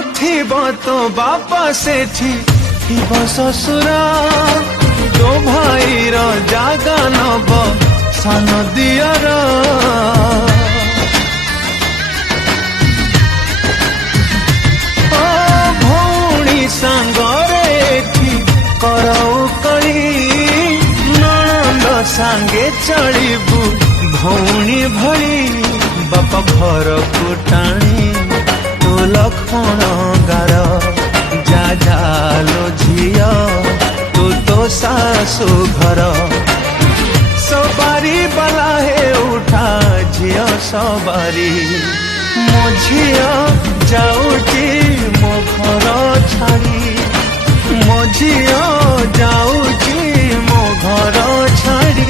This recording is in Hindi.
नथिब तो बापा सेठी थिब ससुर तो भाईर जागा नब सान दियर भौणी सांगरे एठी करौ कली नणंद सांगे चलिबू भौणी भली बापा घर को टाणी तो लखण गार जा जालो झिया तो सासु घर सवारी बला है उठा झिया सवारी मो झिया जाऊची मो घर छाड़ी मो झिया जाऊची मो घर छाड़ी